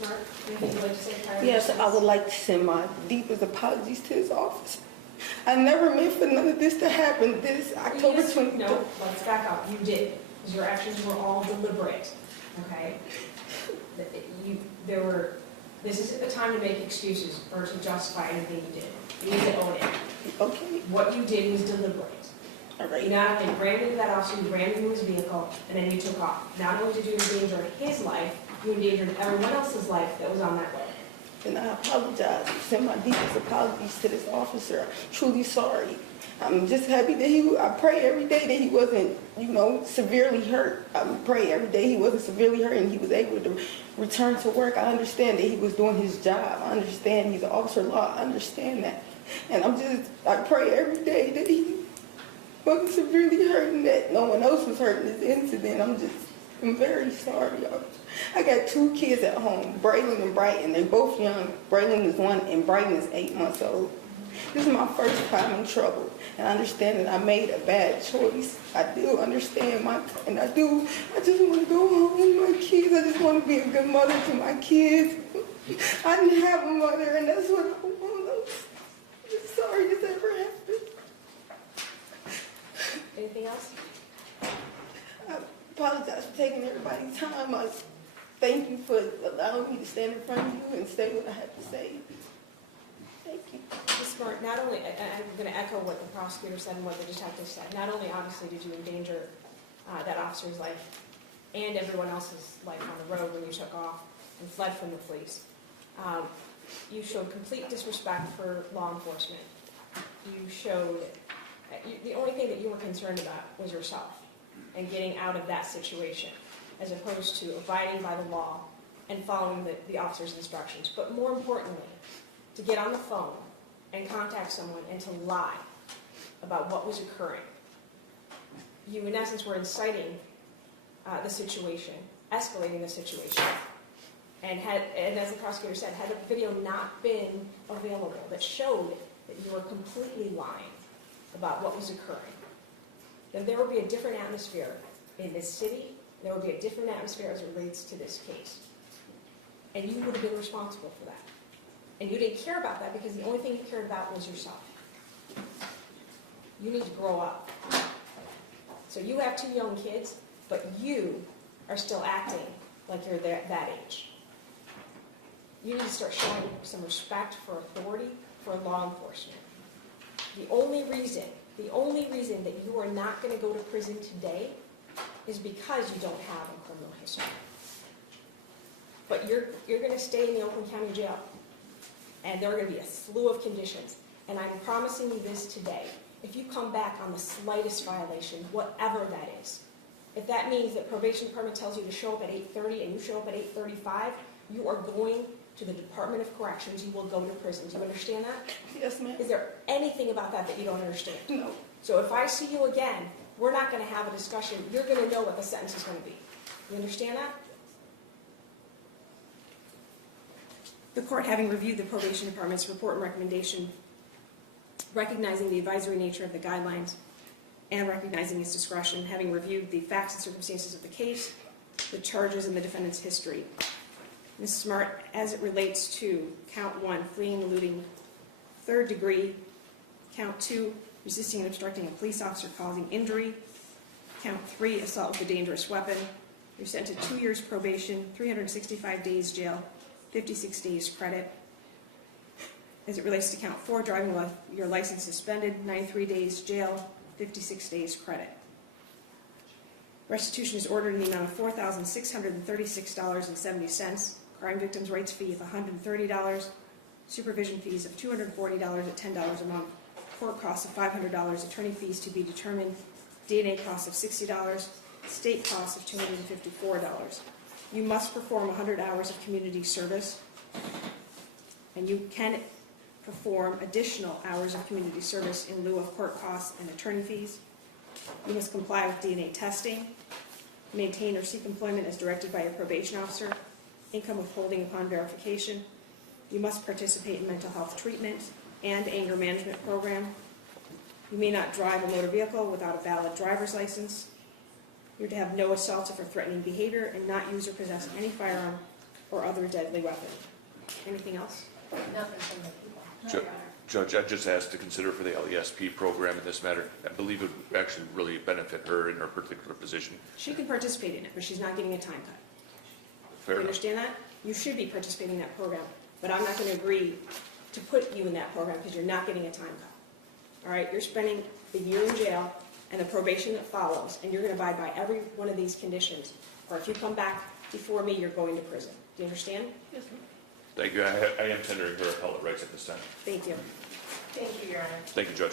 Smart, anything you'd like to say prior to Yes, this? I would like to send my deepest apologies to his office. I never meant for none of this to happen this October 23rd. No, let's back up. You did, because your actions were all deliberate, okay? This isn't the time to make excuses or to justify anything you did. You need to own it. Okay, What you did was deliberate. all You right. not only ran into that officer, you ran into his vehicle, and then you took off. Not only did you endanger his life, you endangered everyone else's life that was on that road. And I apologize. Send my deepest apologies to this officer. I'm truly sorry. I'm just happy that I pray every day that he wasn't, severely hurt. I pray every day he wasn't severely hurt and he was able to return to work. I understand that he was doing his job. I understand he's an officer of law. I understand that. And I pray every day that he wasn't severely hurt and that no one else was hurt in this incident. I'm very sorry, y'all. I got 2 kids at home, Braylon and Brighton. They're both young. Braylon is 1 and Brighton is 8 months old. This is my first time in trouble, and I understand that I made a bad choice. I do understand I just want to go home with my kids. I just want to be a good mother to my kids. I didn't have a mother, and that's what I want. I'm just sorry this ever happened. Anything else? I apologize for taking everybody's time. I thank you for allowing me to stand in front of you and say what I have to say. Thank you. Ms. Smart, not only, I'm going to echo what the prosecutor said and what the detective said, not only obviously did you endanger that officer's life and everyone else's life on the road when you took off and fled from the police, you showed complete disrespect for law enforcement. You showed, the only thing that you were concerned about was yourself and getting out of that situation, as opposed to abiding by the law and following the officer's instructions. But more importantly, to get on the phone and contact someone and to lie about what was occurring. You, in essence, were inciting the situation, escalating the situation. And as the prosecutor said, had the video not been available that showed that you were completely lying about what was occurring, then there would be a different atmosphere in this city. There would be a different atmosphere as it relates to this case. And you would have been responsible for that. And you didn't care about that because the only thing you cared about was yourself. You need to grow up. So you have 2 young kids, but you are still acting like you're that age. You need to start showing some respect for authority, for law enforcement. The only reason that you are not going to go to prison today is because you don't have a criminal history. But you're going to stay in the Oakland County Jail. And there are going to be a slew of conditions. And I'm promising you this today. If you come back on the slightest violation, whatever that is, if that means that probation department tells you to show up at 8:30 and you show up at 8:35, you are going to the Department of Corrections. You will go to prison. Do you understand that? Yes, ma'am. Is there anything about that you don't understand? No. So if I see you again, we're not going to have a discussion. You're going to know what the sentence is going to be. You understand that? The court, having reviewed the probation department's report and recommendation, recognizing the advisory nature of the guidelines and recognizing its discretion, having reviewed the facts and circumstances of the case, the charges, and the defendant's history. Ms. Smart, as it relates to count 1, fleeing, eluding, 3rd degree, count 2, resisting and obstructing a police officer causing injury, count 3, assault with a dangerous weapon, you're sent to 2 years probation, 365 days jail, 56 days credit. As it relates to count 4, driving with your license suspended, 93 days jail, 56 days credit. Restitution is ordered in the amount of $4,636.70, crime victims' rights fee of $130, supervision fees of $240 at $10 a month, court costs of $500, attorney fees to be determined, DNA costs of $60, state costs of $254. You must perform 100 hours of community service, and you can perform additional hours of community service in lieu of court costs and attorney fees. You must comply with DNA testing, maintain or seek employment as directed by your probation officer, income withholding upon verification. You must participate in mental health treatment and anger management program. You may not drive a motor vehicle without a valid driver's license. You're to have no assaultive or threatening behavior and not use or possess any firearm or other deadly weapon. Anything else? Nothing from the people. No, Ju- Your Honor. Judge, I just asked to consider for the LESP program in this matter. I believe it would actually really benefit her in her particular position. She can participate in it, but she's not getting a time cut. Fair You enough. understand that? You should be participating in that program, but I'm not going to agree to put you in that program because you're not getting a time cut. All right, you're spending the year in jail and the probation that follows, and you're going to abide by every one of these conditions. Or if you come back before me, you're going to prison. Do you understand? Yes, ma'am. Thank you. I am tendering her appellate rights at this time. Thank you. Thank you, Your Honor. Thank you, Judge.